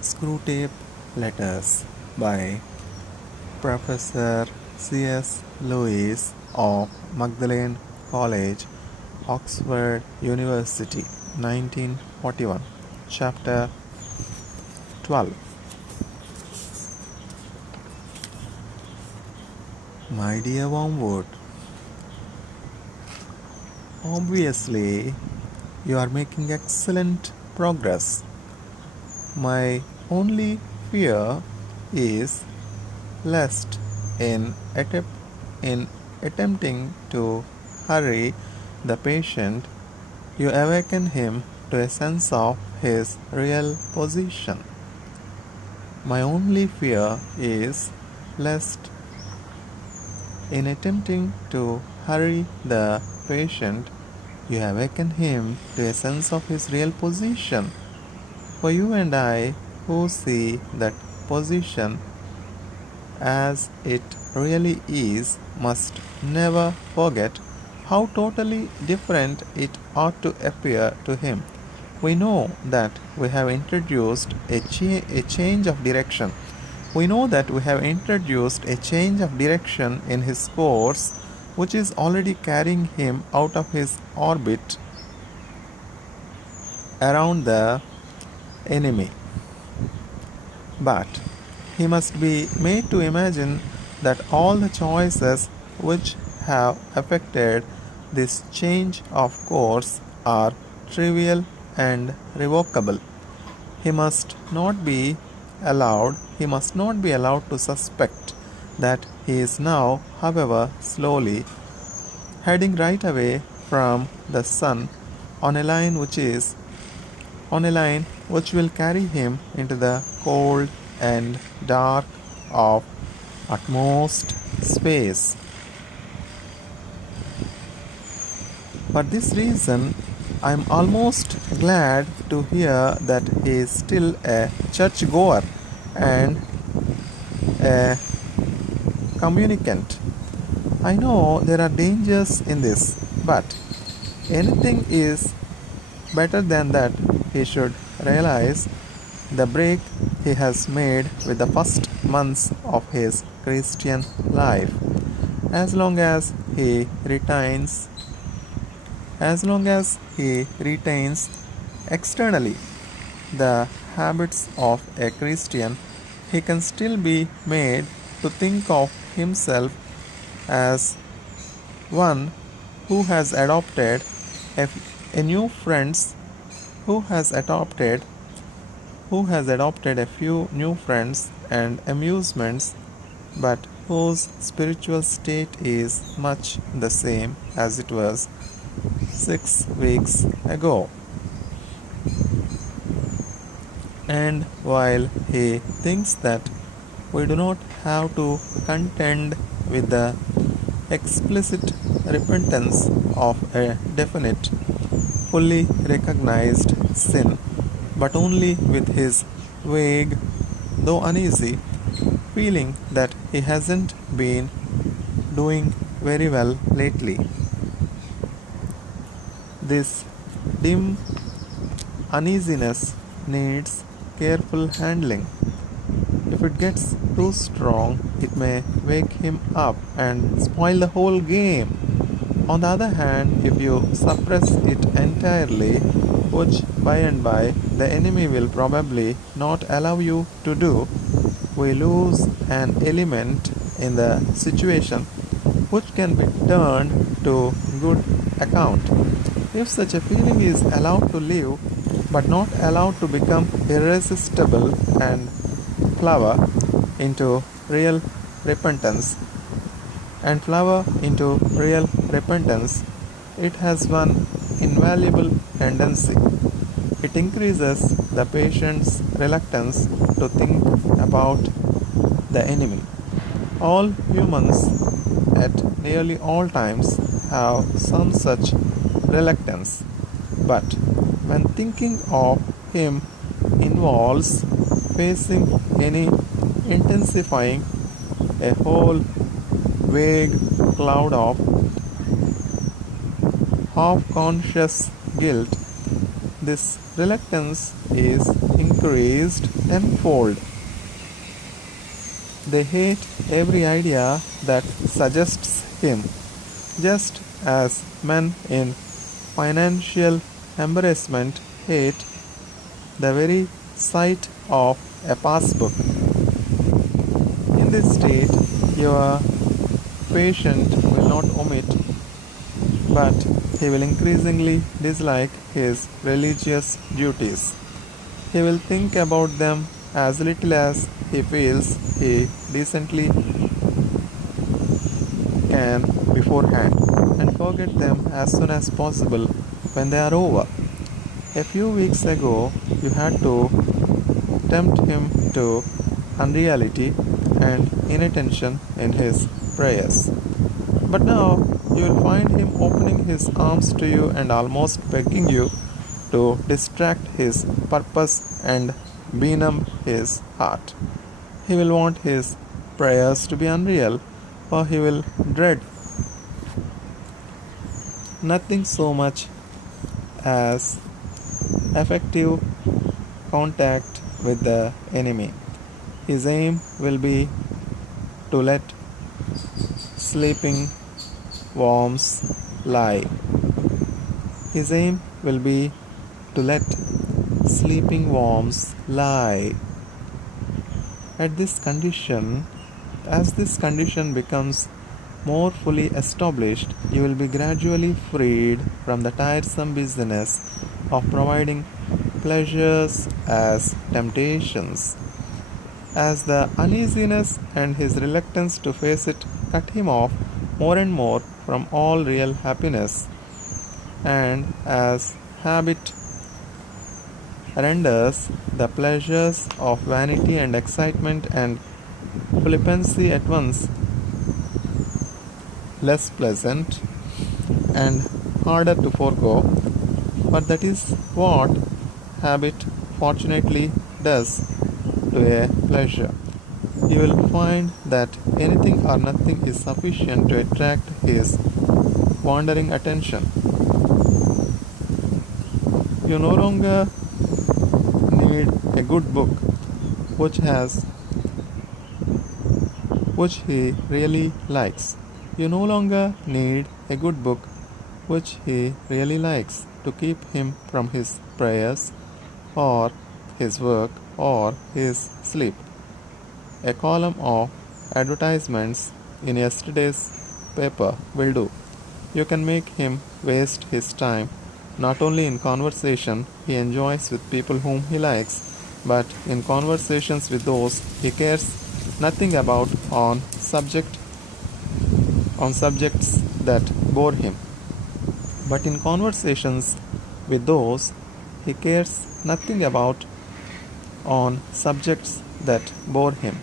Screwtape Letters by Professor C.S. Lewis of Magdalene College, Oxford University, 1941. Chapter 12. My dear Wormwood, obviously you are making excellent progress. My only fear is lest in attempting to hurry the patient, you awaken him to a sense of his real position. My only fear is lest in attempting to hurry the patient, you awaken him to a sense of his real position. For you and I, who see that position as it really is, must never forget how totally different it ought to appear to him. We know that we have introduced a change of direction. We know that we have introduced a change of direction in his course, which is already carrying him out of his orbit around the enemy. But he must be made to imagine that all the choices which have affected this change of course are trivial and revocable. He must not be allowed to suspect that he is now, however slowly, heading right away from the sun on a line which will carry him into the cold and dark of utmost space. For this reason, I am almost glad to hear that he is still a churchgoer and a communicant. I know there are dangers in this, but anything is better than that he should realize the break he has made with the first months of his Christian life. As long as he retains externally the habits of a Christian, he can still be made to think of himself as one who has adopted a new friends who has adopted a few new friends and amusements, but whose spiritual state is much the same as it was 6 weeks ago. And while he thinks that we do not have to contend with the explicit repentance of a definite, fully recognized sin, but only with his vague, though uneasy, feeling that he hasn't been doing very well lately. This dim uneasiness needs careful handling. If it gets too strong, it may wake him up and spoil the whole game. On the other hand, if you suppress it entirely, which by and by the enemy will probably not allow you to do, we lose an element in the situation which can be turned to good account. If such a feeling is allowed to live, but not allowed to become irresistible and flower into real repentance, it has one invaluable tendency. It increases the patient's reluctance to think about the enemy. All humans at nearly all times have some such reluctance, but when thinking of him involves facing any intensifying a whole vague cloud of half-conscious guilt, this reluctance is increased tenfold. They hate every idea that suggests him, just as men in financial embarrassment hate the very sight of a passbook. In this state, your patient will not omit, but he will increasingly dislike his religious duties. He will think about them as little as he feels he decently can beforehand, and forget them as soon as possible when they are over. A few weeks ago, you had to tempt him to unreality and inattention in his prayers. But now you will find him opening his arms to you and almost begging you to distract his purpose and benumb his heart. He will want his prayers to be unreal, for he will dread nothing so much as effective contact with the enemy. His aim will be to let sleeping worms lie. His aim will be to let sleeping worms lie. As this condition becomes more fully established, you will be gradually freed from the tiresome business of providing pleasures as temptations. As the uneasiness and his reluctance to face it cut him off more and more from all real happiness, and as habit renders the pleasures of vanity and excitement and flippancy at once less pleasant and harder to forego, but that is what habit fortunately does to a pleasure. You will find that anything or nothing is sufficient to attract his wandering attention. You no longer need a good book which he really likes. You no longer need a good book which he really likes to keep him from his prayers or his work or his sleep. A column of advertisements in yesterday's paper will do. You can make him waste his time not only in conversation he enjoys with people whom he likes, but in conversations with those he cares nothing about on subjects that bore him. But in conversations with those he cares nothing about on subjects that bore him.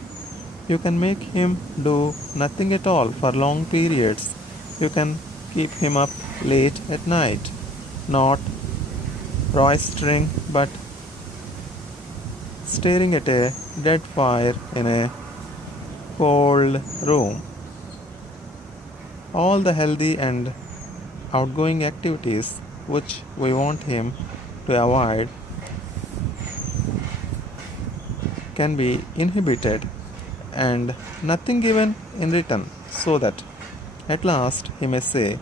You can make him do nothing at all for long periods. You can keep him up late at night, not roistering but staring at a dead fire in a cold room. All the healthy and outgoing activities which we want him to avoid can be inhibited and nothing given in return, so that at last he may say,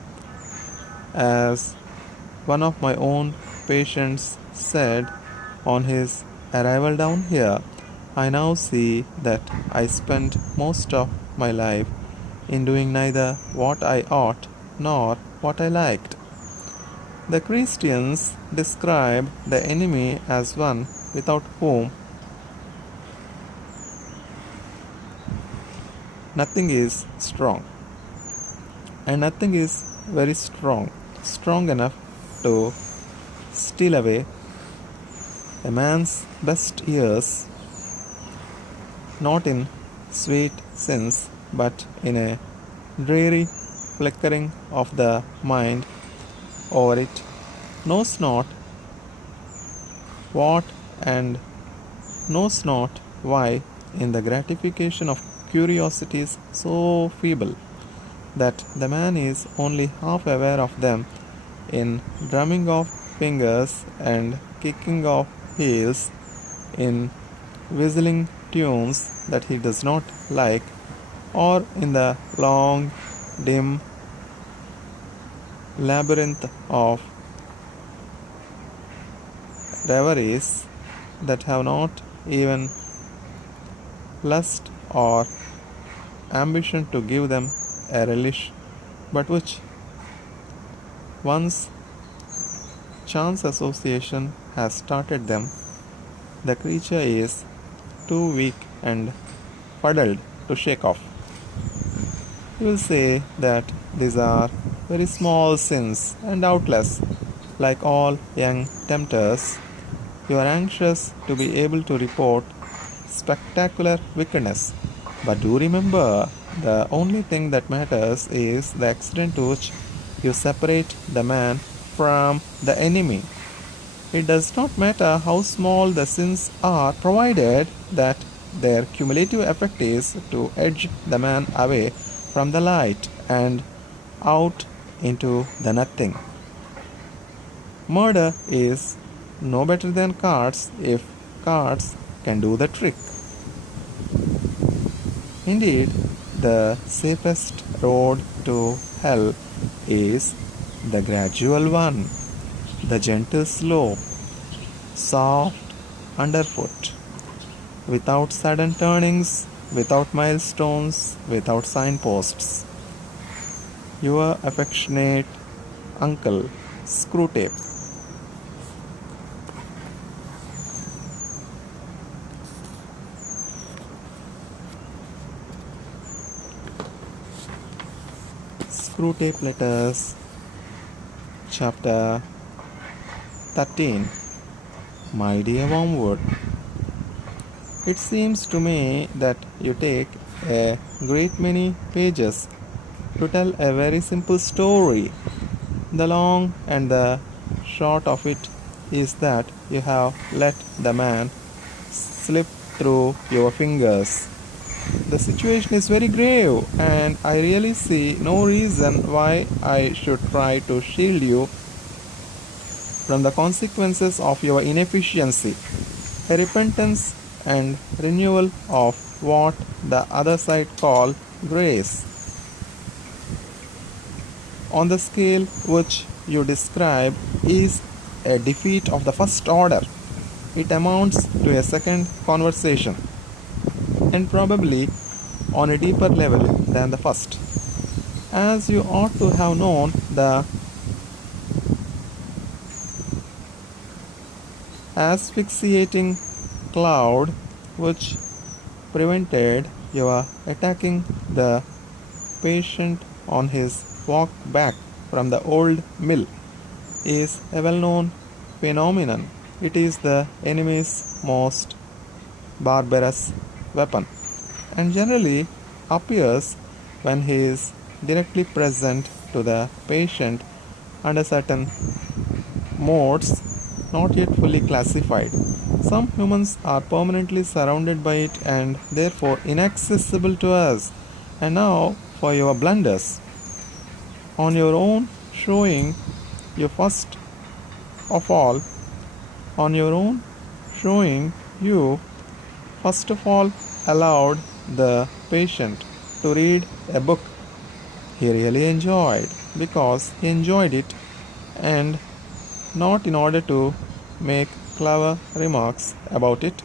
as one of my own patients said on his arrival down here, I now see that I spent most of my life in doing neither what I ought nor what I liked. The Christians describe the enemy as one without whom nothing is strong, and nothing is very strong enough to steal away a man's best years, not in sweet sins, but in a dreary flickering of the mind over it knows not what and knows not why, in the gratification of curiosities so feeble that the man is only half aware of them, in drumming of fingers and kicking of heels in whistling tunes that he does not like, or in the long, dim labyrinth of reveries that have not even lust or ambition to give them a relish, but which once chance association has started them, the creature is too weak and fuddled to shake off. You will say that these are very small sins and doubtless, like all young tempters, you are anxious to be able to report spectacular wickedness. But do remember, the only thing that matters is the extent to which you separate the man from the enemy. It does not matter how small the sins are, provided that their cumulative effect is to edge the man away from the light and out into the nothing. Murder is no better than cards if cards can do the trick. Indeed, the safest road to hell is the gradual one, the gentle slope, soft underfoot, without sudden turnings, without milestones, without signposts. Your affectionate uncle, Screwtape. Screwtape Letters, Chapter 13. My dear Wormwood, it seems to me that you take a great many pages to tell a very simple story. The long and the short of it is that you have let the man slip through your fingers. The situation is very grave, and I really see no reason why I should try to shield you from the consequences of your inefficiency. A repentance and renewal of what the other side call grace. On the scale which you describe is a defeat of the first order. It amounts to a second conversation, and probably on a deeper level than the first. As you ought to have known, the asphyxiating cloud which prevented your attacking the patient on his walk back from the old mill is a well-known phenomenon. It is the enemy's most barbarous weapon, and generally appears when he is directly present to the patient under certain modes not yet fully classified. Some humans are permanently surrounded by it and therefore inaccessible to us. And now for your blunders. On your own showing, you first of all allowed the patient to read a book he really enjoyed because he enjoyed it, and not in order to make clever remarks about it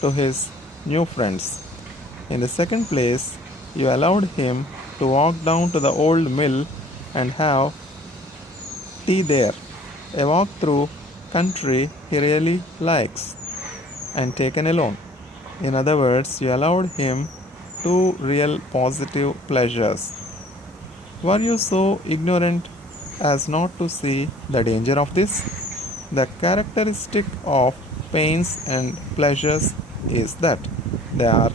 to his new friends. In the second place, you allowed him to walk down to the old mill and have tea there, a walk through country he really likes, and taken alone. In other words, you allowed him two real positive pleasures. Were you so ignorant as not to see the danger of this? The characteristic of pains and pleasures is that they are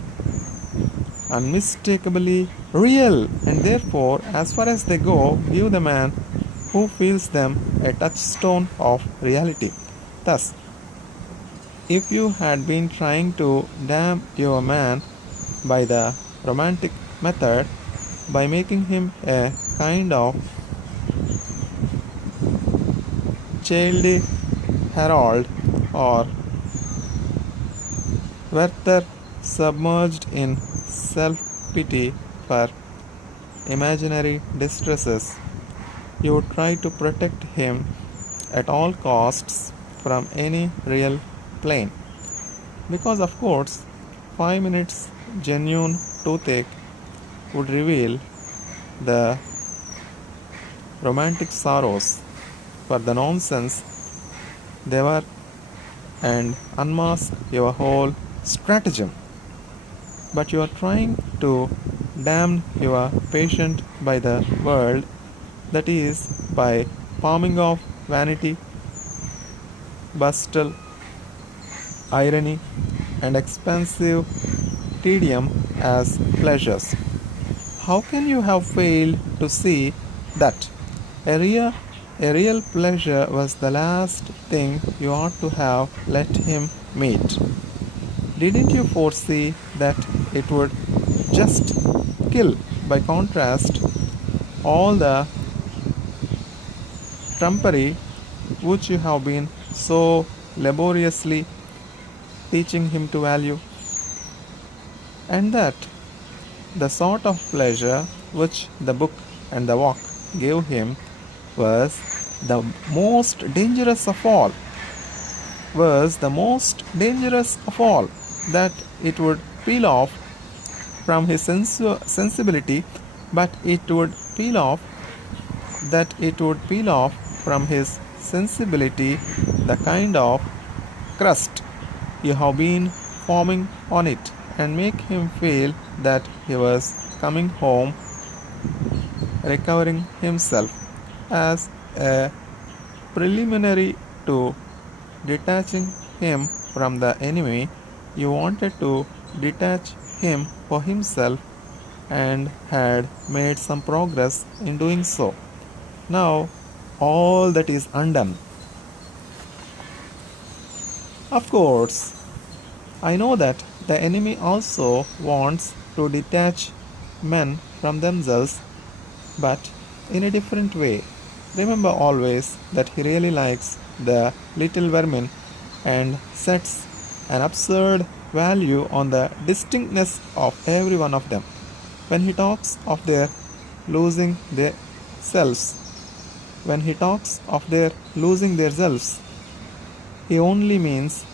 unmistakably real, and therefore, as far as they go, give the man who feels them a touchstone of reality. Thus, if you had been trying to damn your man by the romantic method, by making him a kind of childish Harold or Werther submerged in self-pity for imaginary distresses, you would try to protect him at all costs from any real pain. Because, of course, 5 minutes genuine toothache would reveal the romantic sorrows for the nonsense they were and unmask your whole stratagem. But you are trying to damn your patient by the world, that is, by palming off vanity, bustle, irony, and expensive tedium as pleasures. How can you have failed to see that a real, a real pleasure was the last thing you ought to have let him meet? Didn't you foresee that it would just kill, by contrast, all the trumpery which you have been so laboriously teaching him to value? And that the sort of pleasure which the book and the walk gave him was the most dangerous of all, that it would peel off from his sensibility, but it would peel off from his sensibility the kind of crust you have been forming on it, and make him feel that he was coming home, recovering himself. As a preliminary to detaching him from the enemy, you wanted to detach him for himself and had made some progress in doing so. Now all that is undone. Of course, I know that the enemy also wants to detach men from themselves, but in a different way. Remember always that he really likes the little vermin and sets an absurd value on the distinctness of every one of them. When he talks of their losing their selves, he only means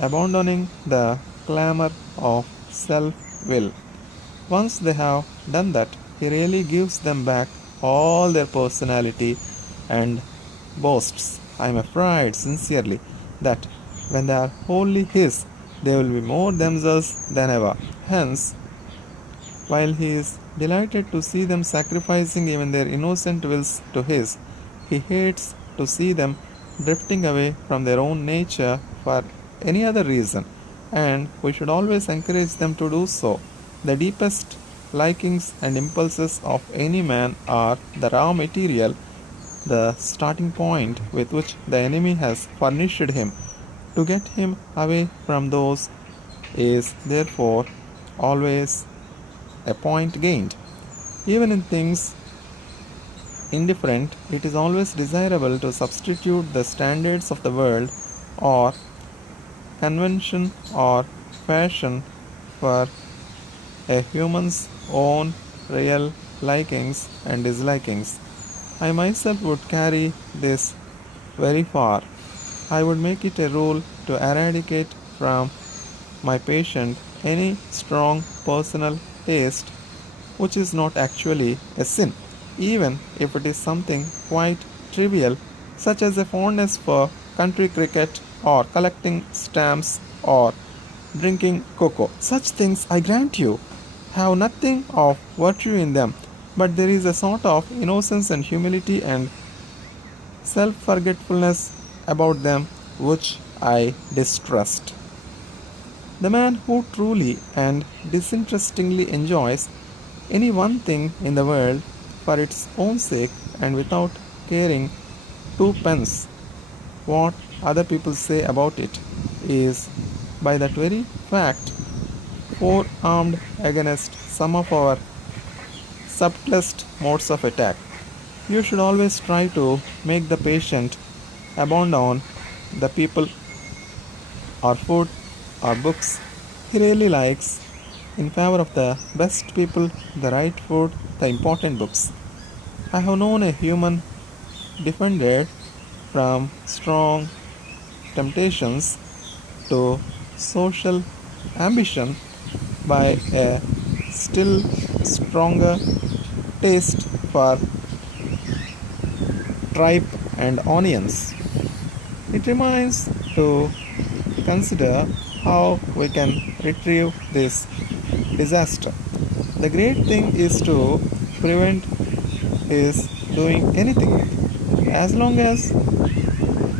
abandoning the clamor of self-will. Once they have done that, he really gives them back all their personality and boasts, I am afraid sincerely, that when they are wholly his, they will be more themselves than ever. Hence, while he is delighted to see them sacrificing even their innocent wills to his, he hates to see them drifting away from their own nature for any other reason, and we should always encourage them to do so. The deepest likings and impulses of any man are the raw material, the starting point with which the enemy has furnished him. To get him away from those is therefore always a point gained. Even in things indifferent, it is always desirable to substitute the standards of the world or convention or fashion for a human's own real likings and dislikings. I myself would carry this very far. I would make it a rule to eradicate from my patient any strong personal taste which is not actually a sin, even if it is something quite trivial, such as a fondness for country cricket or collecting stamps or drinking cocoa. Such things, I grant you, have nothing of virtue in them, but there is a sort of innocence and humility and self-forgetfulness about them which I distrust. The man who truly and disinterestedly enjoys any one thing in the world for its own sake and without caring twopence what other people say about it is, by that very fact, forearmed against some of our subtlest modes of attack. You should always try to make the patient abandon the people or food or books he really likes in favor of the best people, the right food, the important books. I have known a human defended from strong temptations to social ambition by a still stronger taste for tripe and onions. It remains to consider how we can retrieve this disaster. The great thing is to prevent his doing anything. As long as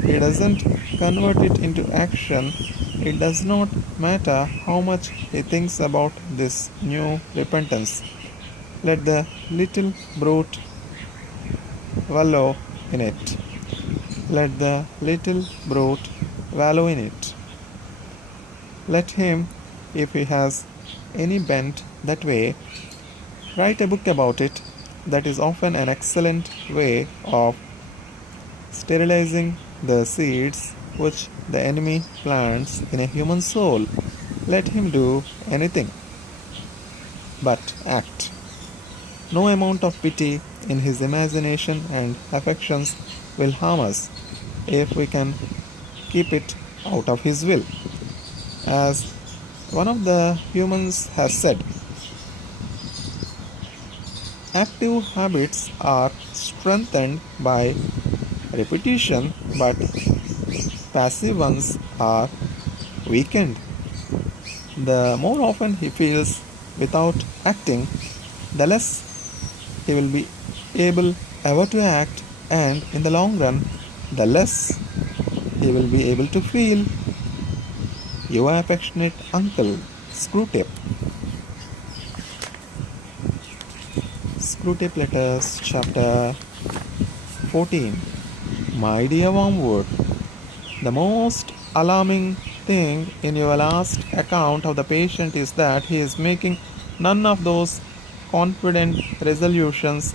he doesn't convert it into action, it does not matter how much he thinks about this new repentance. Let the little brute wallow in it. Let the little brute wallow in it. Let him, if he has any bent that way, write a book about it. That is often an excellent way of sterilizing the seeds which the enemy plants in a human soul. Let him do anything but act. No amount of pity in his imagination and affections will harm us if we can keep it out of his will. As one of the humans has said, active habits are strengthened by repetition, but passive ones are weakened. The more often he feels without acting, the less he will be able ever to act, and in the long run, the less he will be able to feel. Your affectionate uncle, Screwtape. Screwtape Letters, Chapter 14. My dear Wormwood, the most alarming thing in your last account of the patient is that he is making none of those confident resolutions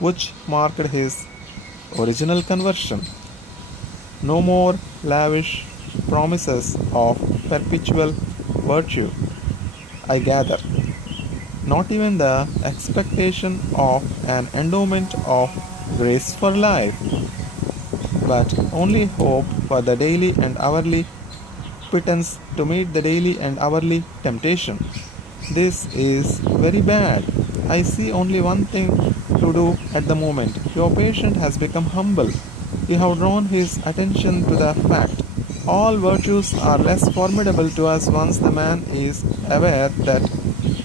which marked his original conversion. No more lavish promises of perpetual virtue, I gather. Not even the expectation of an endowment of grace for life, but only hope for the daily and hourly pittance to meet the daily and hourly temptation. This is very bad. I see only one thing to do at the moment. Your patient has become humble. You have drawn his attention to the fact. All virtues are less formidable to us once the man is aware that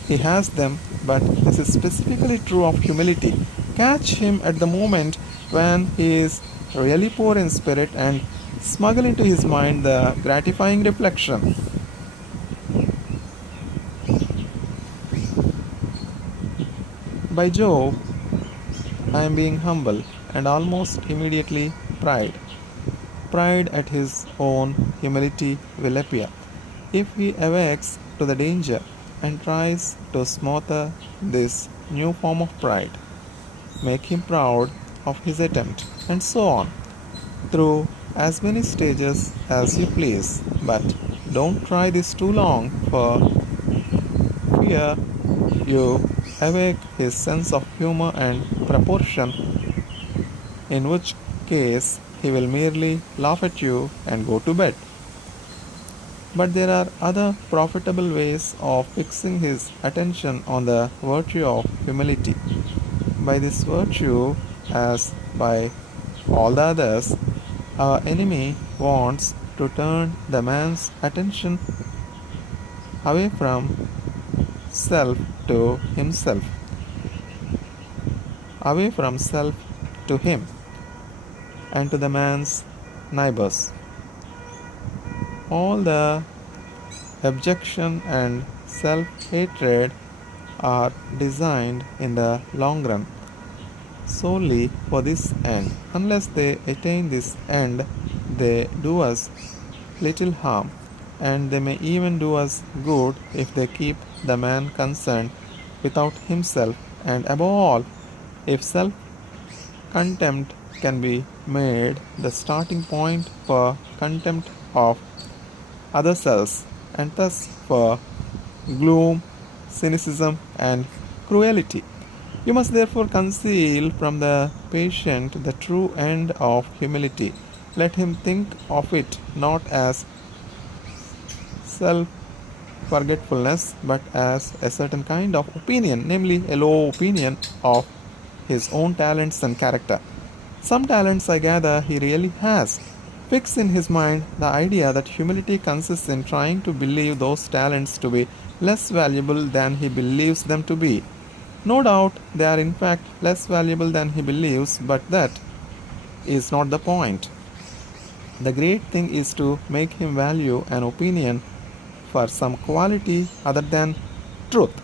he has them, but this is specifically true of humility. Catch him at the moment when he is really poor in spirit and smuggle into his mind the gratifying reflection. By Jove, I am being humble, and almost immediately pride. Pride at his own humility will appear. If he awakes to the danger and tries to smother this new form of pride, make him proud of his attempt, and so on, through as many stages as you please. But don't try this too long, for fear you awake his sense of humor and proportion, in which case he will merely laugh at you and go to bed. But there are other profitable ways of fixing his attention on the virtue of humility. By this virtue, as by all the others, our enemy wants to turn the man's attention away from self to himself, away from self to him, and to the man's neighbors. All the abjection and self-hatred are designed in the long run solely for this end. Unless they attain this end, they do us little harm, and they may even do us good if they keep the man concerned without himself, and above all, if self-contempt can be made the starting point for contempt of other selves, and thus for gloom, cynicism, and cruelty. You must therefore conceal from the patient the true end of humility. Let him think of it not as self forgetfulness, but as a certain kind of opinion, namely a low opinion of his own talents and character. Some talents, I gather, he really has. Fix in his mind the idea that humility consists in trying to believe those talents to be less valuable than he believes them to be. No doubt they are in fact less valuable than he believes, but that is not the point. The great thing is to make him value an opinion for some quality other than truth,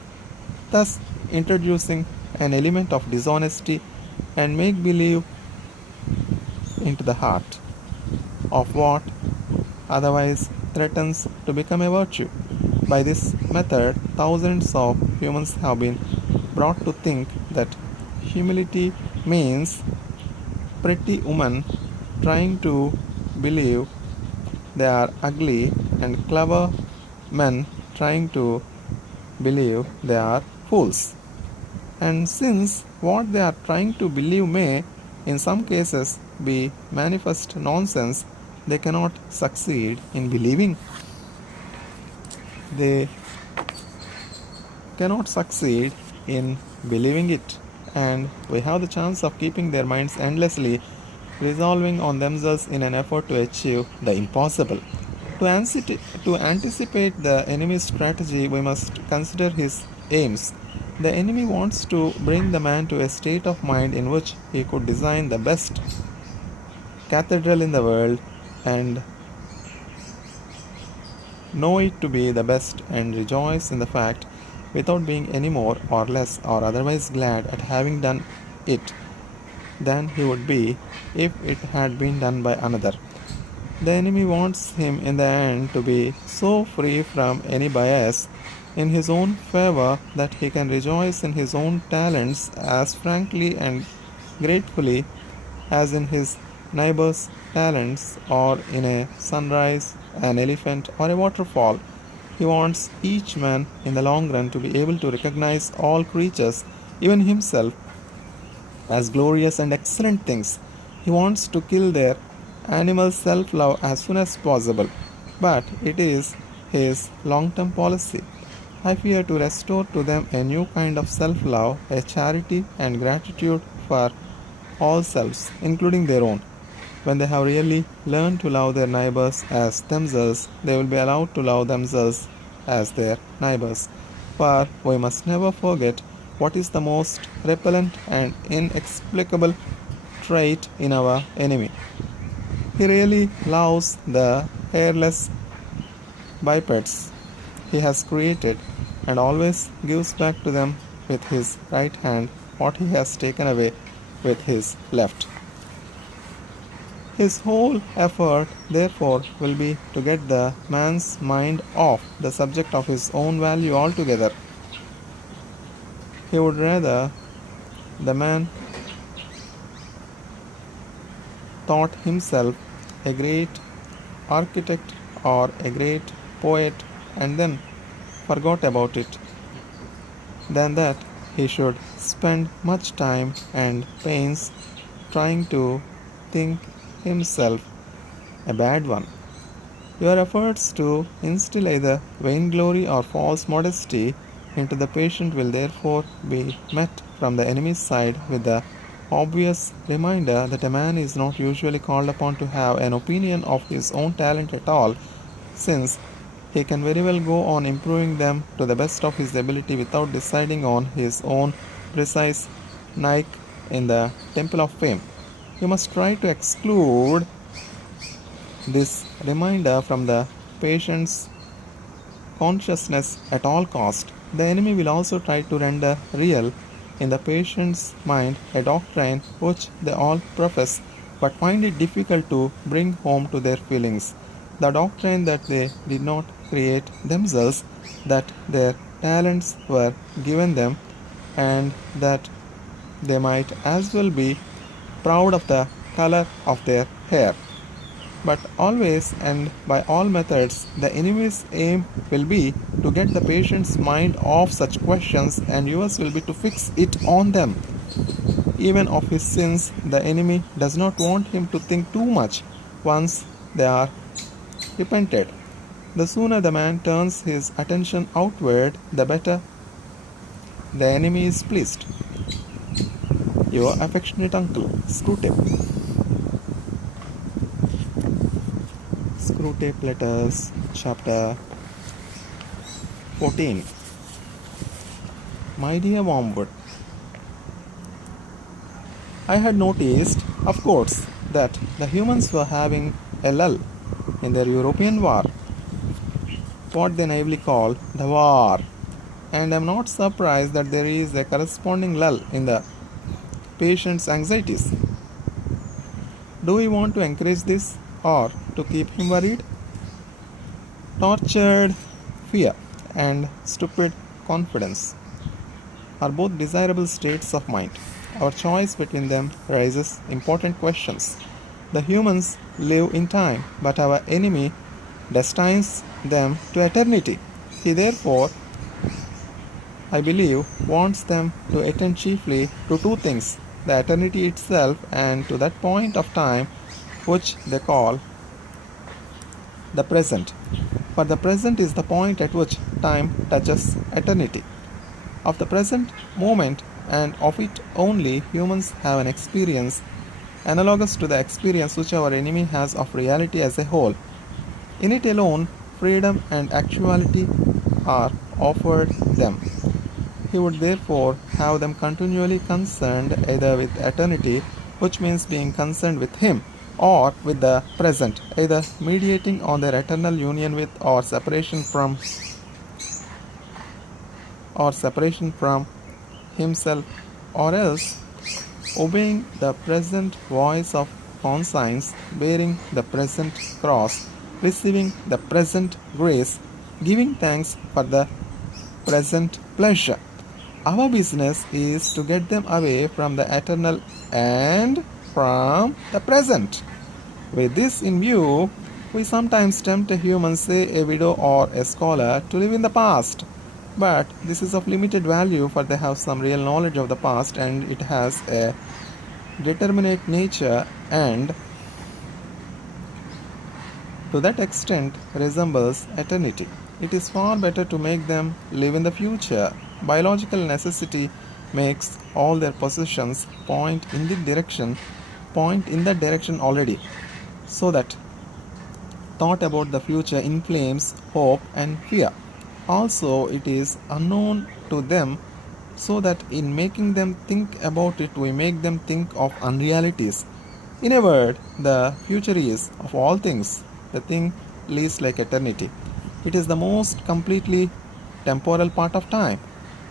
thus introducing an element of dishonesty and make believe into the heart of what otherwise threatens to become a virtue. By this method, thousands of humans have been brought to think that humility means pretty women trying to believe they are ugly and clever men trying to believe they are fools. And since what they are trying to believe may, in some cases, be manifest nonsense, they cannot succeed in believing. They cannot succeed in believing it, and we have the chance of keeping their minds endlessly resolving on themselves in an effort to achieve the impossible. To anticipate the enemy's strategy, we must consider his aims. The enemy wants to bring the man to a state of mind in which he could design the best cathedral in the world and know it to be the best and rejoice in the fact without being any more or less or otherwise glad at having done it than he would be if it had been done by another. The enemy wants him in the end to be so free from any bias in his own favor that he can rejoice in his own talents as frankly and gratefully as in his neighbor's talents, or in a sunrise, an elephant, or a waterfall. He wants each man in the long run to be able to recognize all creatures, even himself, as glorious and excellent things. He wants to kill their animal self-love as soon as possible, but it is his long-term policy. I fear to restore to them a new kind of self-love, a charity and gratitude for all selves, including their own. When they have really learned to love their neighbors as themselves, they will be allowed to love themselves as their neighbors. For we must never forget what is the most repellent and inexplicable trait in our enemy. He really loves the hairless bipeds he has created and always gives back to them with his right hand what he has taken away with his left. His whole effort, therefore, will be to get the man's mind off the subject of his own value altogether. He would rather the man thought himself a great architect or a great poet and then forgot about it, than that he should spend much time and pains trying to think himself a bad one. Your efforts to instill either vainglory or false modesty into the patient will therefore be met from the enemy's side with the obvious reminder that a man is not usually called upon to have an opinion of his own talent at all, since he can very well go on improving them to the best of his ability without deciding on his own precise Nike in the temple of fame. You must try to exclude this reminder from the patient's consciousness at all cost. The enemy will also try to render real in the patient's mind a doctrine which they all profess but find it difficult to bring home to their feelings. The doctrine that they did not create themselves, that their talents were given them, and that they might as well be proud of the color of their hair. But always and by all methods, the enemy's aim will be to get the patient's mind off such questions, and yours will be to fix it on them. Even of his sins, the enemy does not want him to think too much once they are repented. The sooner the man turns his attention outward, the better the enemy is pleased. Your affectionate uncle, Screwtape. Screwtape Letters, Chapter 14. My dear Wormwood, I had noticed, of course, that the humans were having a lull in their European war, what they naively call the war, and am not surprised that there is a corresponding lull in the patient's anxieties. Do we want to encourage this or to keep him worried? Tortured fear and stupid confidence are both desirable states of mind. Our choice between them raises important questions. The humans live in time, but our enemy destines them to eternity. He therefore, I believe, wants them to attend chiefly to two things: the eternity itself and to that point of time which they call the present. For the present is the point at which time touches eternity. Of the present moment and of it only, humans have an experience analogous to the experience which our enemy has of reality as a whole. In it alone, freedom and actuality are offered them. He would therefore have them continually concerned either with eternity, which means being concerned with him, or with the present, either mediating on their eternal union with or separation from himself, or else obeying the present voice of conscience, bearing the present cross, receiving the present grace, giving thanks for the present pleasure. Our business is to get them away from the eternal and from the present. With this in view, we sometimes tempt a human, say a widow or a scholar, to live in the past. But this is of limited value, for they have some real knowledge of the past, and it has a determinate nature, and to that extent resembles eternity. It is far better to make them live in the future. Biological necessity makes all their possessions point in that direction already, so that thought about the future inflames hope and fear. Also, it is unknown to them, so that in making them think about it, we make them think of unrealities. In a word, the future is, of all things, the thing least like eternity. It is the most completely temporal part of time,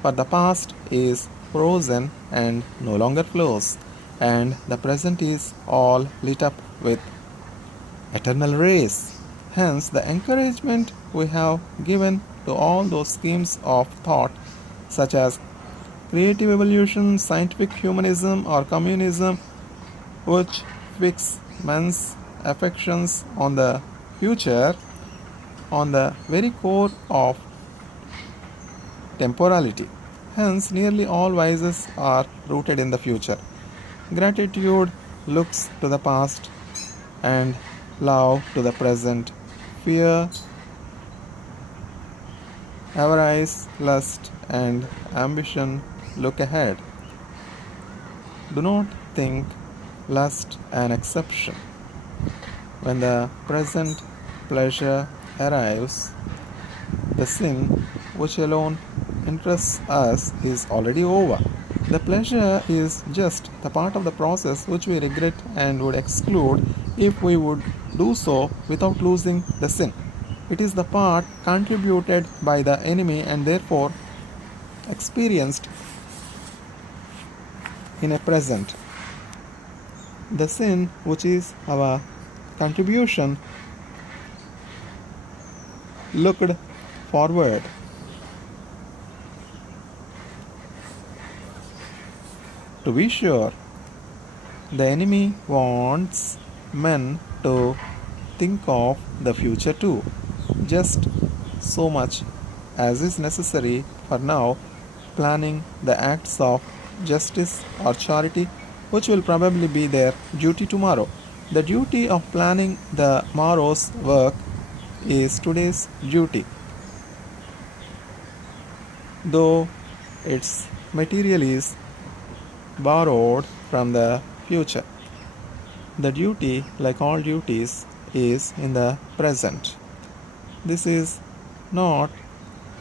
for the past is frozen and no longer flows, and the present is all lit up with eternal rays. Hence, the encouragement we have given to all those schemes of thought, such as creative evolution, scientific humanism, or communism, which fix men's affections on the future, on the very core of temporality. Hence, nearly all vices are rooted in the future. Gratitude looks to the past, and love to the present. Fear, avarice, lust, and ambition look ahead. Do not think lust an exception. When the present pleasure arrives, the sin which alone interests us is already over. The pleasure is just the part of the process which we regret and would exclude if we would do so without losing the sin. It is the part contributed by the enemy and therefore experienced in a present. The sin which is our contribution looked forward. To be sure, The enemy wants men to think of the future too, just so much as is necessary for now, planning the acts of justice or charity, which will probably be their duty tomorrow. The duty of planning the morrow's work is today's duty, though its material is borrowed from the future. The duty, like all duties, is in the present. This is not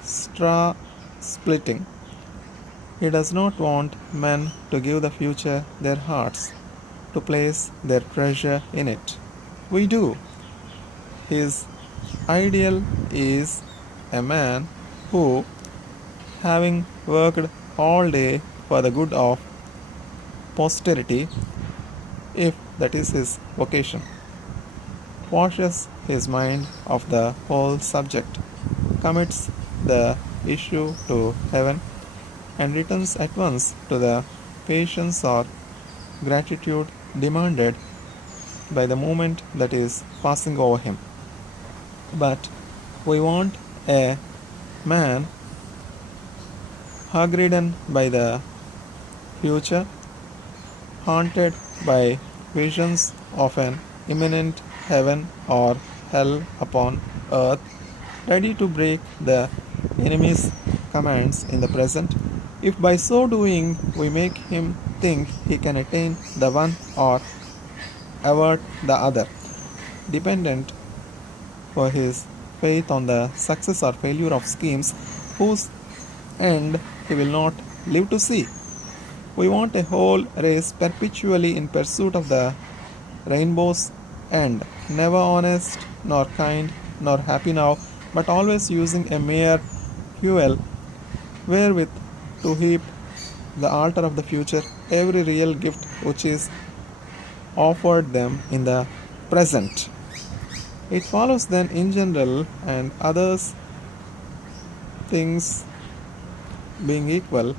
straw splitting. He does not want men to give the future their hearts, to place their treasure in it. We do. His ideal is a man who, having worked all day for the good of posterity, if that is his vocation, washes his mind of the whole subject, commits the issue to heaven, and returns at once to the patience or gratitude demanded by the moment that is passing over him. But we want a man hog-ridden by the future, haunted by visions of an imminent heaven or hell upon earth, ready to break the enemy's commands in the present, if by so doing we make him think he can attain the one or avert the other, dependent for his faith on the success or failure of schemes whose end he will not live to see. We want a whole race perpetually in pursuit of the rainbow's end, never honest, nor kind, nor happy now, but always using a mere fuel wherewith to heap the altar of the future every real gift which is offered them in the present. It follows then in general, and others things being equal,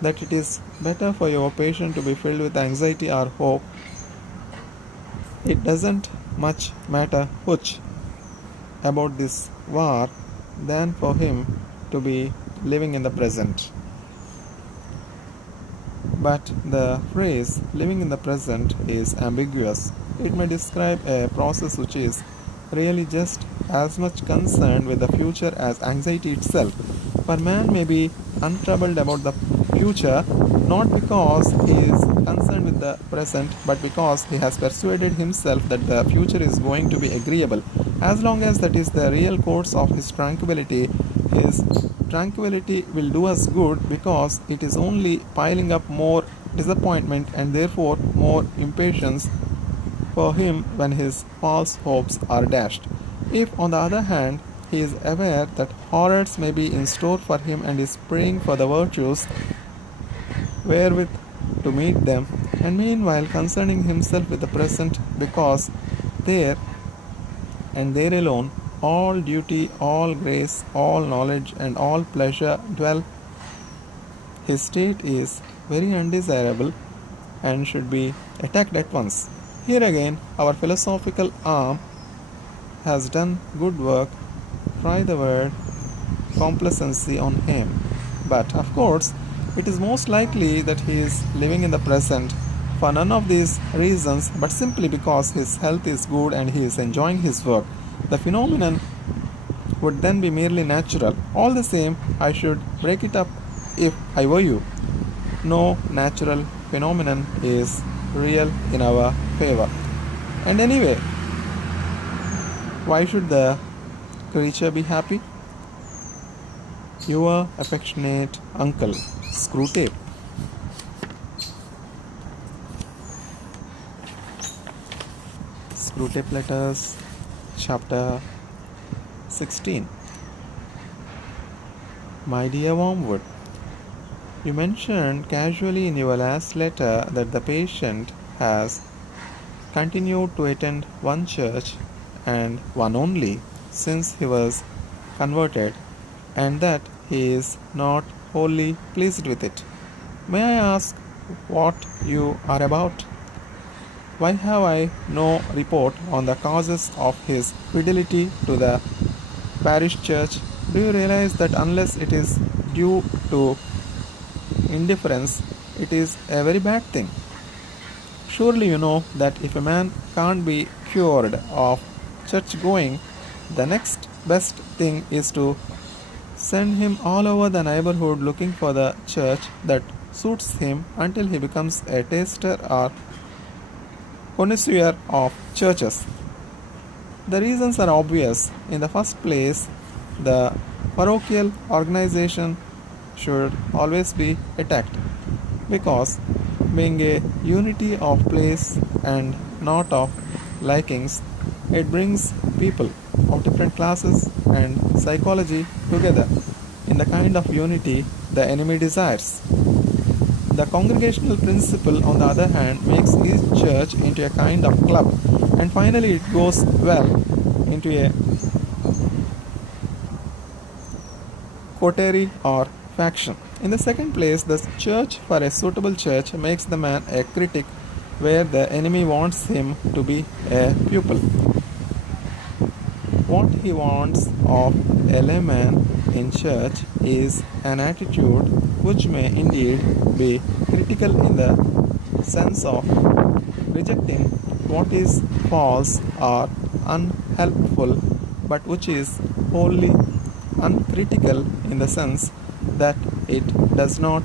that it is better for your patient to be filled with anxiety or hope. It doesn't much matter which about this war than for him to be living in the present. But the phrase living in the present is ambiguous. It may describe a process which is really just as much concerned with the future as anxiety itself. For man may be untroubled about the future not because he is concerned with the present, but because he has persuaded himself that the future is going to be agreeable. As long as that is the real course of his tranquility will do us good, because it is only piling up more disappointment and therefore more impatience for him when his false hopes are dashed. If, on the other hand, he is aware that horrors may be in store for him and is praying for the virtues wherewith to meet them, and meanwhile concerning himself with the present, because there and there alone all duty, all grace, all knowledge, and all pleasure dwell, his state is very undesirable and should be attacked at once. Here again, our philosophical arm has done good work. Try the word complacency on him. But of course, it is most likely that he is living in the present for none of these reasons, but simply because his health is good and he is enjoying his work. The phenomenon would then be merely natural. All the same, I should break it up if I were you. No natural phenomenon is real in our favor. And anyway, why should the creature be happy? Your affectionate uncle, Screwtape. Screwtape Letters, Chapter 16. My dear Wormwood, you mentioned casually in your last letter that the patient has continued to attend one church and one only since he was converted, and that he is not wholly pleased with it. May I ask what you are about? Why have I no report on the causes of his fidelity to the parish church? Do you realize that unless it is due to indifference, it is a very bad thing? Surely you know that if a man can't be cured of church going, the next best thing is to send him all over the neighborhood looking for the church that suits him until he becomes a taster or connoisseur of churches. The reasons are obvious. In the first place, the parochial organization should always be attacked because, being a unity of place and not of likings, it brings people of different classes and psychology together in the kind of unity the enemy desires. The congregational principle, on the other hand, makes each church into a kind of club, and finally it goes well into a coterie or faction. In the second place, the search for a suitable church makes the man a critic, where the enemy wants him to be a pupil. What he wants of a layman in church is an attitude which may indeed be critical in the sense of rejecting what is false or unhelpful, but which is wholly uncritical in the sense that it does not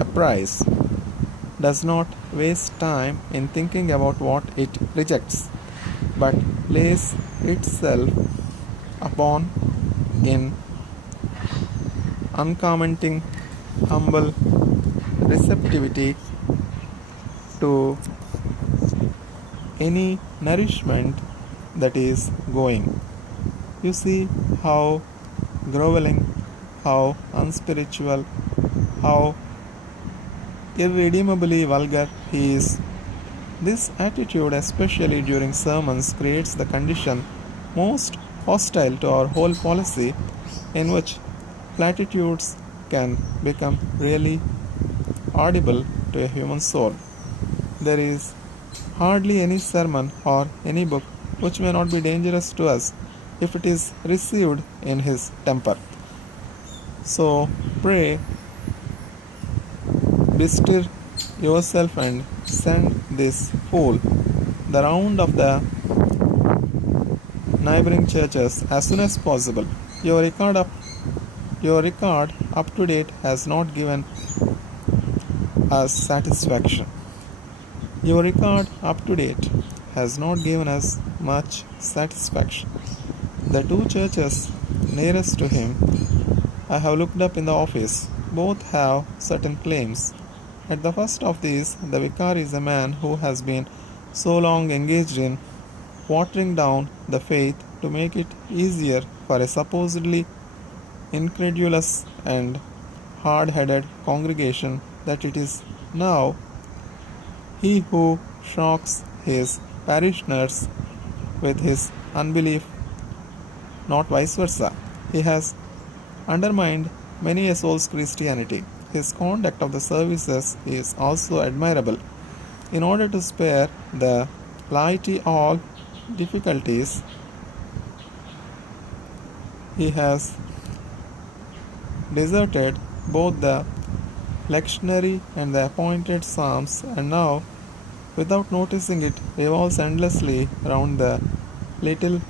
appraise, does not waste time in thinking about what it rejects, but lays itself upon in uncommenting, humble receptivity to any nourishment that is going. You see how groveling, how unspiritual, how irredeemably vulgar he is. This attitude, especially during sermons, creates the condition most hostile to our whole policy, in which platitudes can become really audible to a human soul. There is hardly any sermon or any book which may not be dangerous to us if it is received in his temper. So pray, bestir yourself and send this fool the round of the neighboring churches as soon as possible. Your record up to date has not given us satisfaction. Your record up to date has not given us much satisfaction. The two churches nearest to him I have looked up in the office. Both have certain claims. At the first of these, the vicar is a man who has been so long engaged in watering down the faith to make it easier for a supposedly incredulous and hard-headed congregation that it is now he who shocks his parishioners with his unbelief, not vice versa. He has undermined many a soul's Christianity. His conduct of the services is also admirable. In order to spare the laity all difficulties, he has deserted both the lectionary and the appointed psalms, and now, without noticing it, revolves endlessly round the little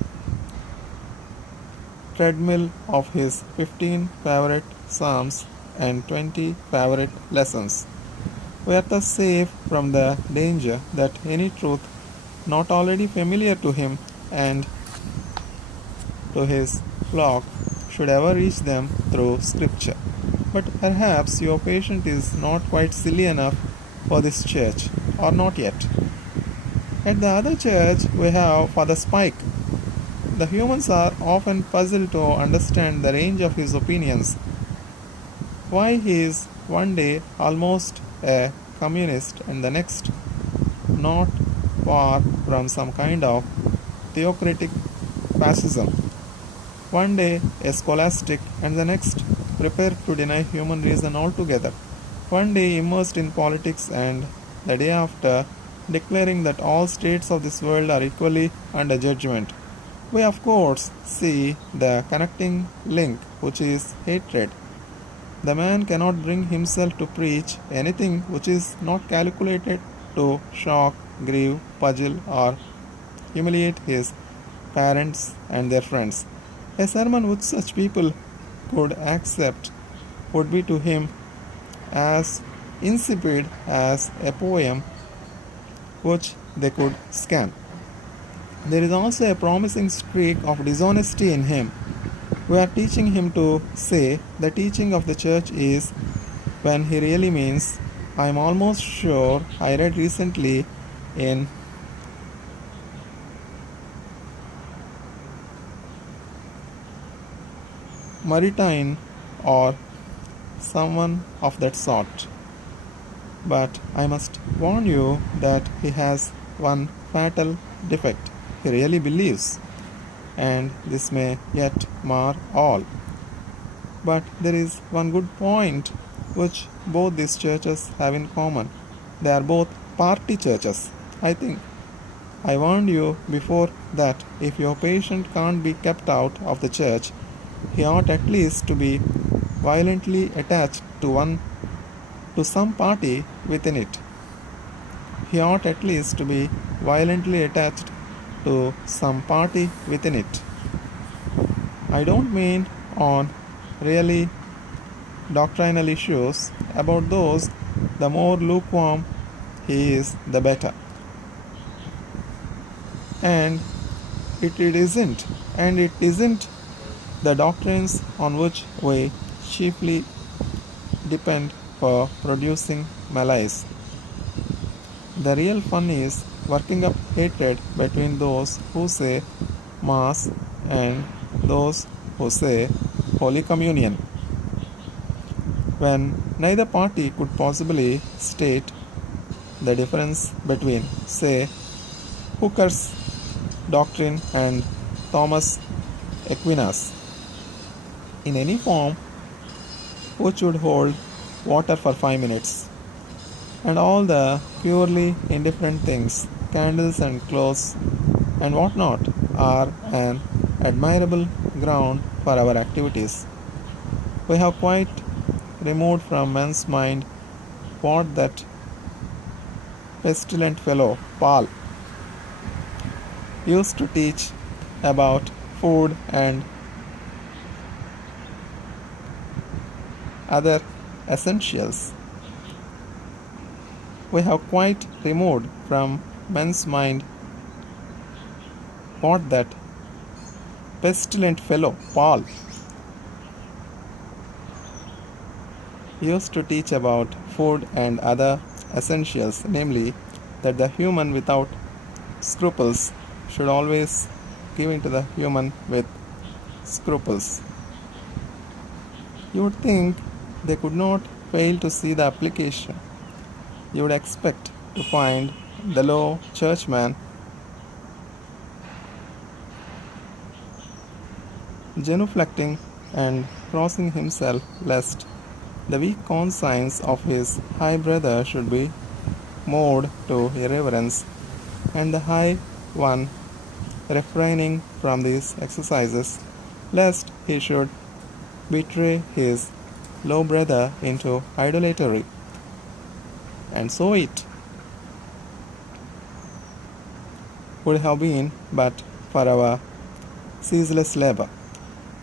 treadmill of his 15 favorite psalms and 20 favorite lessons. We are thus safe from the danger that any truth not already familiar to him and to his flock should ever reach them through Scripture. But perhaps your patient is not quite silly enough for this church, or not yet. At the other church, we have Father Spike. The humans are often puzzled to understand the range of his opinions. Why he is one day almost a communist and the next not far from some kind of theocratic fascism. One day a scholastic and the next prepared to deny human reason altogether. One day immersed in politics and the day after, declaring that all states of this world are equally under judgment. We of course see the connecting link, which is hatred. The man cannot bring himself to preach anything which is not calculated to shock, grieve, puzzle, or humiliate his parents and their friends. A sermon which such people could accept would be to him as insipid as a poem which they could scan. There is also a promising streak of dishonesty in him. We are teaching him to say the teaching of the church is when he really means, I am almost sure I read recently in Maritime or someone of that sort. But I must warn you that he has one fatal defect. He really believes, and this may yet mar all. But there is one good point which both these churches have in common. They are both party churches. I think I warned you before that if your patient can't be kept out of the church, he ought at least to be violently attached to some party within it. He ought at least to be violently attached to some party within it. I don't mean on really doctrinal issues. About those, the more lukewarm he is, the better. And it isn't the doctrines on which we chiefly depend for producing malaise. The real fun is working up hatred between those who say Mass and those who say Holy Communion, when neither party could possibly state the difference between, say, Hooker's doctrine and Thomas Aquinas in any form which would hold water for 5 minutes, and all the purely indifferent things, candles and clothes and whatnot, are an admirable ground for our activities. We have quite removed from men's mind what that pestilent fellow, Paul, used to teach about food and other essentials. We have quite removed from men's mind what that pestilent fellow, Paul, used to teach about food and other essentials, namely, that the human without scruples should always give in to the human with scruples. You would think they could not fail to see the application. You would expect to find the low churchman genuflecting and crossing himself lest the weak conscience of his high brother should be moved to irreverence, and the high one refraining from these exercises lest he should betray his low brother into idolatry. And so it would have been but for our ceaseless labor.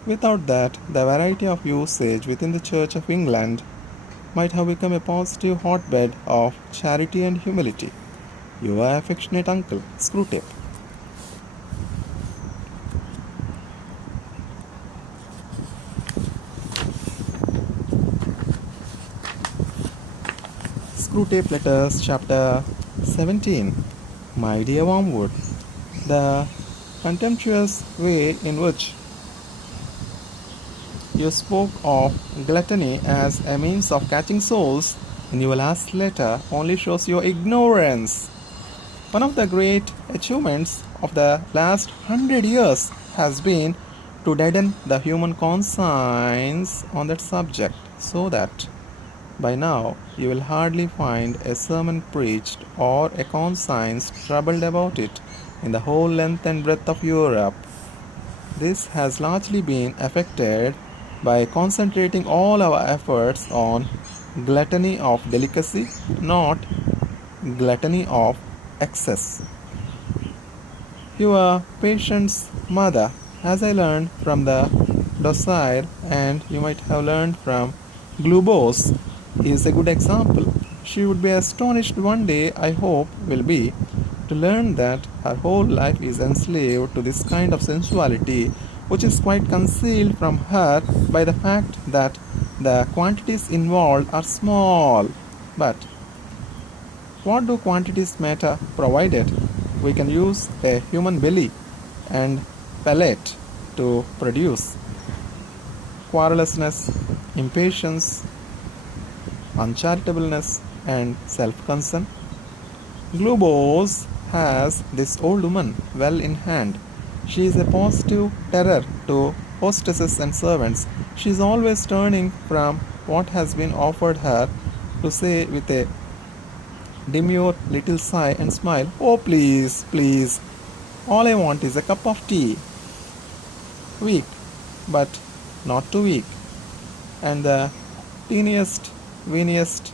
Without that, the variety of usage within the Church of England might have become a positive hotbed of charity and humility. Your affectionate uncle, Screwtape. Screwtape Letters, Chapter 17. My dear Wormwood, the contemptuous way in which you spoke of gluttony as a means of catching souls in your last letter only shows your ignorance. One of the great achievements of the last 100 years has been to deaden the human conscience on that subject, so that By now, you will hardly find a sermon preached or a conscience troubled about it in the whole length and breadth of Europe. This has largely been effected by concentrating all our efforts on gluttony of delicacy, not gluttony of excess. Your patient's mother, as I learned from the docile and you might have learned from Glubose, is a good example. She would be astonished one day, I hope, will be, to learn that her whole life is enslaved to this kind of sensuality, which is quite concealed from her by the fact that the quantities involved are small. But what do quantities matter provided we can use a human belly and palate to produce querulousness, impatience, uncharitableness, and self-concern? Globos has this old woman well in hand. She is a positive terror to hostesses and servants. She is always turning from what has been offered her to say with a demure little sigh and smile, "Oh, please, please, all I want is a cup of tea." Weak, but not too weak. And the teeniest, weeniest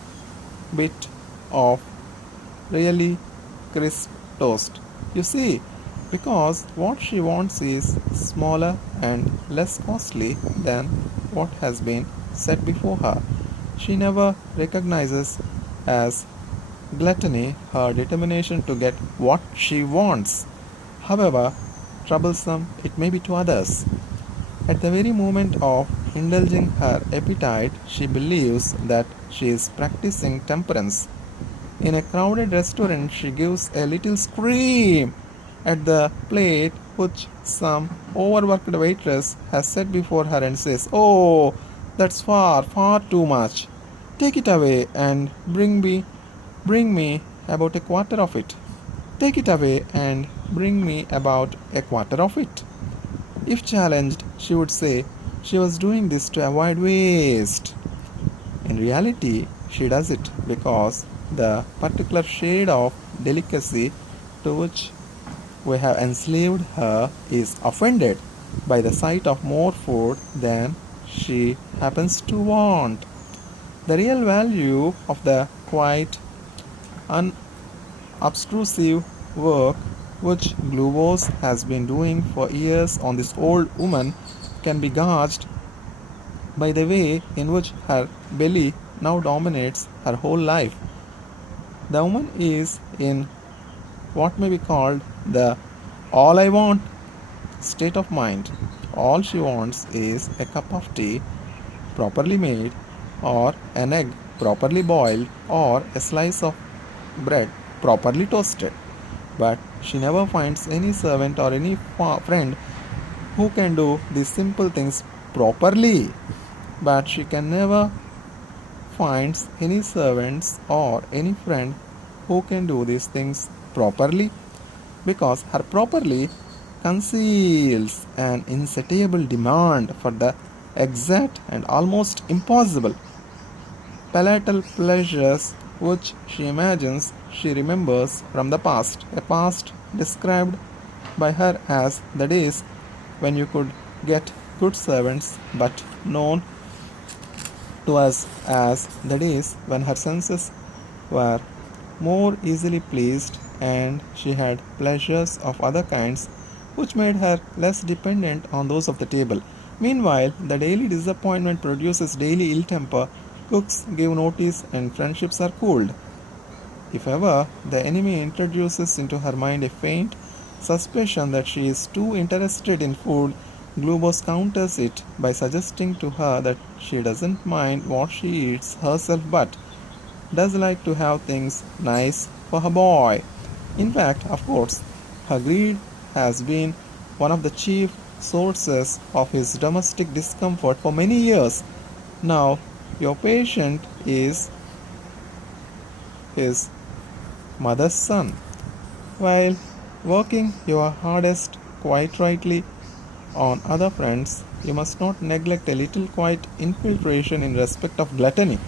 bit of really crisp toast. You see, because what she wants is smaller and less costly than what has been set before her. She never recognizes as gluttony her determination to get what she wants, however troublesome it may be to others. At the very moment of indulging her appetite, she believes that she is practicing temperance. In a crowded restaurant, she gives a little scream at the plate which some overworked waitress has set before her and says, "Oh, that's far, far too much. Take it away and bring me about a quarter of it. Take it away and bring me about a quarter of it." If challenged, she would say she was doing this to avoid waste. In reality, she does it because the particular shade of delicacy to which we have enslaved her is offended by the sight of more food than she happens to want. The real value of the quite unobtrusive work which Glubose has been doing for years on this old woman can be gauged by the way in which her belly now dominates her whole life. The woman is in what may be called the "all I want" state of mind. All she wants is a cup of tea properly made, or an egg properly boiled, or a slice of bread properly toasted. But she never finds any servant or any friend who can do these simple things properly. But she can never finds any servants or any friend who can do these things properly, because her properly conceals an insatiable demand for the exact and almost impossible palatal pleasures which she imagines she remembers from the past, a past described by her as the days when you could get good servants, but known to us as the days when her senses were more easily pleased and she had pleasures of other kinds which made her less dependent on those of the table. Meanwhile, the daily disappointment produces daily ill temper, cooks give notice, and friendships are cooled. If ever the enemy introduces into her mind a faint suspicion that she is too interested in food, Glubose counters it by suggesting to her that she doesn't mind what she eats herself but does like to have things nice for her boy. In fact, of course, her greed has been one of the chief sources of his domestic discomfort for many years. Now, your patient is his mother's son. While working your hardest quite rightly on other fronts, you must not neglect a little quiet infiltration in respect of gluttony.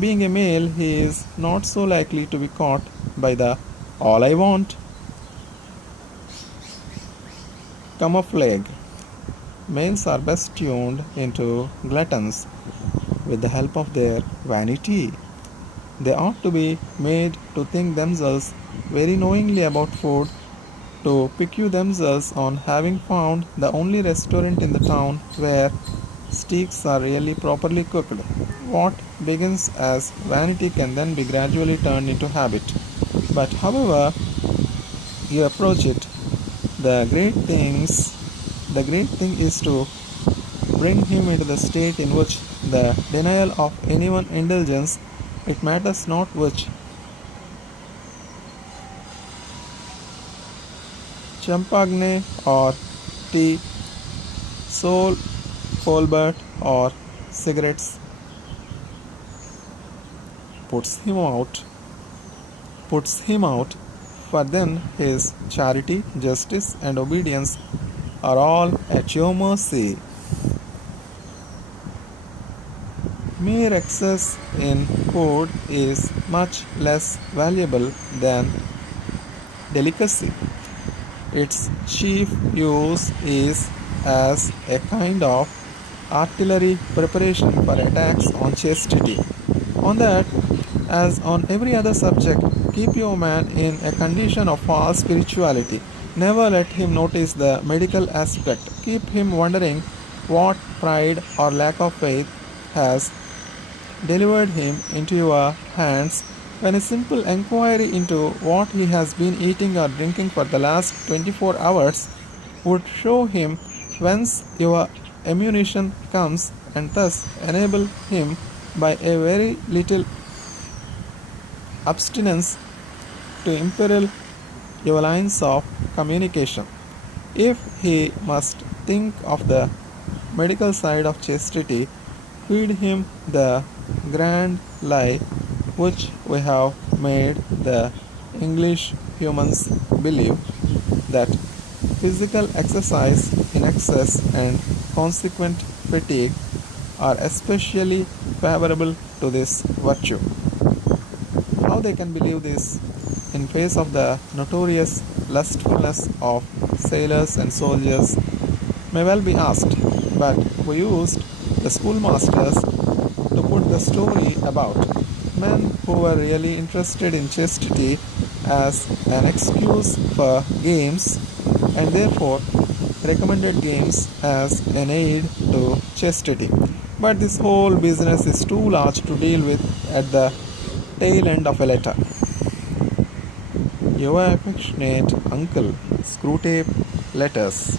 Being a male, he is not so likely to be caught by the all I want camouflage. Males are best tuned into gluttons with the help of their vanity. They ought to be made to think themselves very knowingly about food, to pique themselves on having found the only restaurant in the town where steaks are really properly cooked. What begins as vanity can then be gradually turned into habit. But however you approach it, the great thing is to bring him into the state in which the denial of anyone indulgence, it matters not which, champagne or tea, Sol Colbert or cigarettes, puts him out, for then his charity, justice, and obedience are all at your mercy. Mere excess in food is much less valuable than delicacy. Its chief use is as a kind of artillery preparation for attacks on chastity. On that, as on every other subject, keep your man in a condition of false spirituality. Never let him notice the medical aspect. Keep him wondering what pride or lack of faith has delivered him into your hands, when a simple enquiry into what he has been eating or drinking for the last 24 hours would show him whence your ammunition comes, and thus enable him by a very little abstinence to imperil your lines of communication. If he must think of the medical side of chastity, feed him the grand lie which we have made the English humans believe, that physical exercise in excess and consequent fatigue are especially favorable to this virtue. How they can believe this in face of the notorious lustfulness of sailors and soldiers may well be asked, but we used the schoolmasters to put the story about men who were really interested in chastity as an excuse for games, and therefore recommended games as an aid to chastity. But this whole business is too large to deal with at the tail end of a letter. Your affectionate uncle, Screwtape Letters.